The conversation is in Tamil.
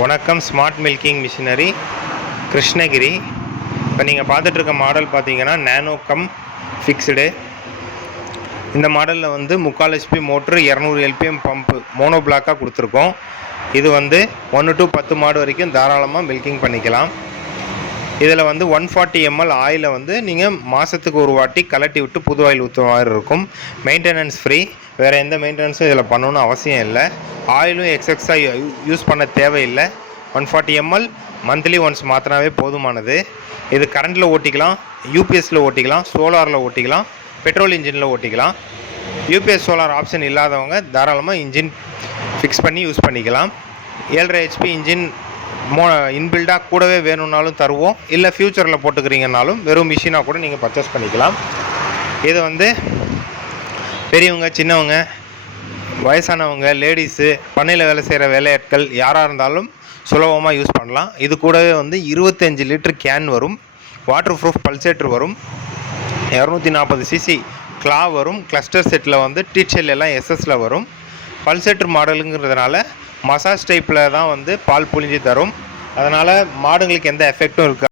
வணக்கம். Smart milking machinery Krishnagiri. இப்போ நீங்கள் பார்த்துட்ருக்க மாடல் பார்த்தீங்கன்னா நேனோ கம் ஃபிக்ஸ்டு. இந்த மாடலில் வந்து 3/4 HP motor, 200 LPM pump mono பிளாக்காக கொடுத்துருக்கோம். இது வந்து 1 to 10 மாடு வரைக்கும் தாராளமாக மில்கிங் பண்ணிக்கலாம். இதில் வந்து 140 ml ஆயிலை வந்து நீங்கள் மாதத்துக்கு ஒரு வாட்டி கலட்டி விட்டு புது ஆயில் ஊற்றுற மாதிரி இருக்கும். Maintenance free. வேறு எந்த மெயின்டெனன்ஸும் இதில் பண்ணணும்னு அவசியம் இல்லை. ஆயிலும் எக்ஸஸாக யூஸ் பண்ண தேவையில்லை. 140 ml மந்த்லி ஒன்ஸ் மாற்றினாவே போதுமானது. இது கரண்டில் ஓட்டிக்கலாம், யூபிஎஸ்சில் ஓட்டிக்கலாம், சோலாரில் ஓட்டிக்கலாம், பெட்ரோல் இன்ஜினில் ஓட்டிக்கலாம். யூபிஎஸ் சோலார் ஆப்ஷன் இல்லாதவங்க தாராளமாக இன்ஜின் ஃபிக்ஸ் பண்ணி யூஸ் பண்ணிக்கலாம். 7.5 HP இன்ஜின் இன்பில்டாக கூடவே வேணும்னாலும் தருவோம். இல்லை ஃப்யூச்சரில் போட்டுக்கிறீங்கனாலும் வெறும் மிஷினாக கூட நீங்கள் பர்ச்சேஸ் பண்ணிக்கலாம். இது வந்து பெரியவங்க, சின்னவங்க, வயசானவங்க, லேடிஸு, பண்ணையில் வேலை செய்கிற வேலையாட்கள் யாராக இருந்தாலும் சுலபமாக யூஸ் பண்ணலாம். இது கூடவே வந்து 25 லிட்டர் கேன் வரும், வாட்டர் ப்ரூஃப் பல்சேட்டர் வரும், 240 cc கிளா வரும். கிளஸ்டர் செட்டில் வந்து டீச்சல் எல்லாம் எஸ்எஸில் வரும். பல்சேட்டர் மாடலுங்கிறதுனால மசாஜ் டைப்பில் தான் வந்து பால் புழிஞ்சு தரும். அதனால் மாடுங்களுக்கு எந்த எஃபெக்டும் இருக்காது.